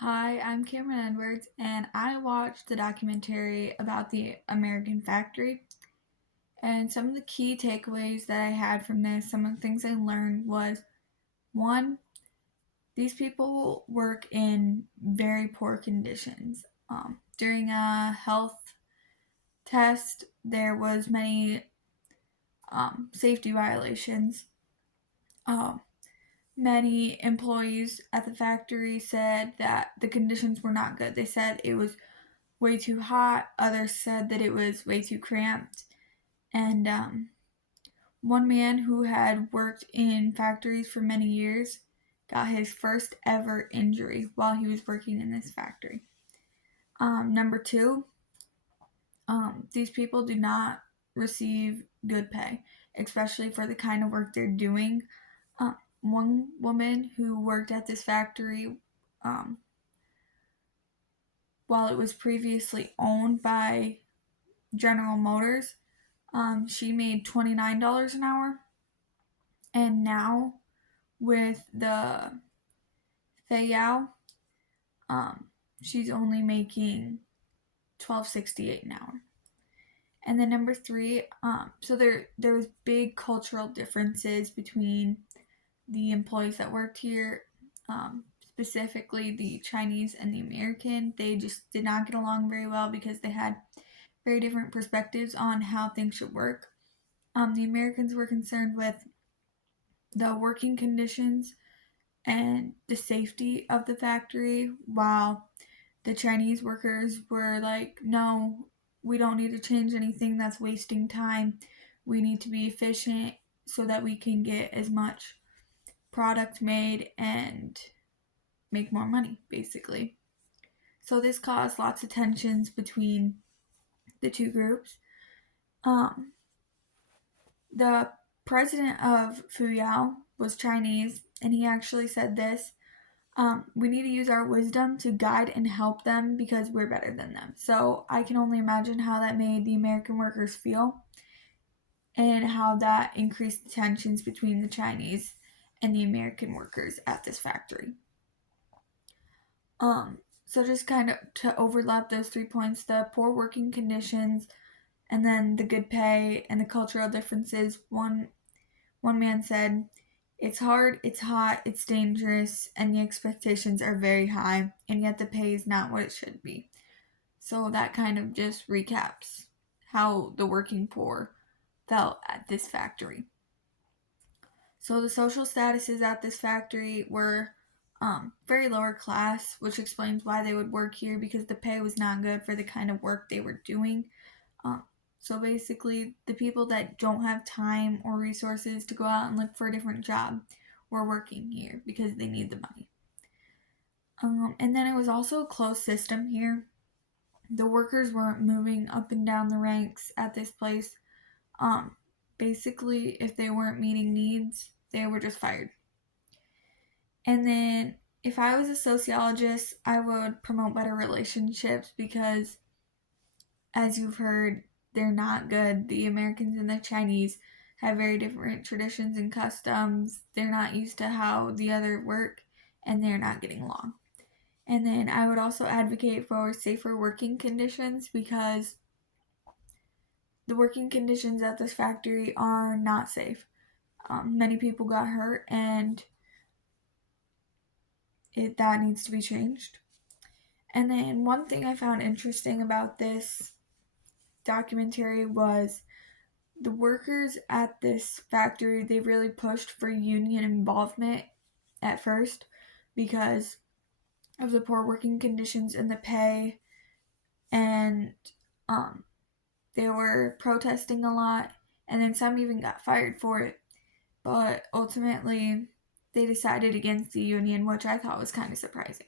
Hi, I'm Cameron Edwards, and I watched the documentary about the American Factory. And some of the key takeaways that I had from this, some of the things I learned was one, these people work in very poor conditions. During a health test, there was many safety violations. Um, Many employees at the factory said that the conditions were not good. They said it was way too hot. Others said that it was way too cramped. And one man who had worked in factories for many years got his first ever injury while he was working in this factory. Number two, these people do not receive good pay, especially for the kind of work they're doing. One woman who worked at this factory um, while it was previously owned by General Motors, she made $29 an hour, and now with the Fayao, um, she's only making $12.68 an hour. And then number three, so there was big cultural differences between the employees that worked here, specifically the Chinese and the American. They just did not get along very well because they had very different perspectives on how things should work. The Americans were concerned with the working conditions and the safety of the factory, while the Chinese workers were like, no, we don't need to change anything, that's wasting time. We need to be efficient so that we can get as much product made and make more money, basically. So this caused lots of tensions between the two groups. Um, the president of Fuyao was Chinese, and he actually said this: we need to use our wisdom to guide and help them because we're better than them. So I can only imagine how that made the American workers feel and how that increased the tensions between the Chinese and the American workers at this factory. So just kind of to overlap those 3 points, the poor working conditions and then the good pay and the cultural differences. One man said, "It's hard, it's hot, it's dangerous, and the expectations are very high, and yet the pay is not what it should be." So that kind of just recaps how the working poor felt at this factory. So the social statuses at this factory were very lower class, which explains why they would work here because the pay was not good for the kind of work they were doing. Um, so basically, the people that don't have time or resources to go out and look for a different job were working here because they need the money. And then it was also a closed system here. The workers weren't moving up and down the ranks at this place. Um, Basically, if they weren't meeting needs, they were just fired. And then if I was a sociologist, I would promote better relationships because, as you've heard, they're not good. The Americans and the Chinese have very different traditions and customs. They're not used to how the other work, and they're not getting along. And then I would also advocate for safer working conditions because the working conditions at this factory are not safe. Many people got hurt, and that needs to be changed. And then one thing I found interesting about this documentary was the workers at this factory, they really pushed for union involvement at first because of the poor working conditions and the pay, and um, they were protesting a lot, and then some even got fired for it. But ultimately, they decided against the union, which I thought was kind of surprising.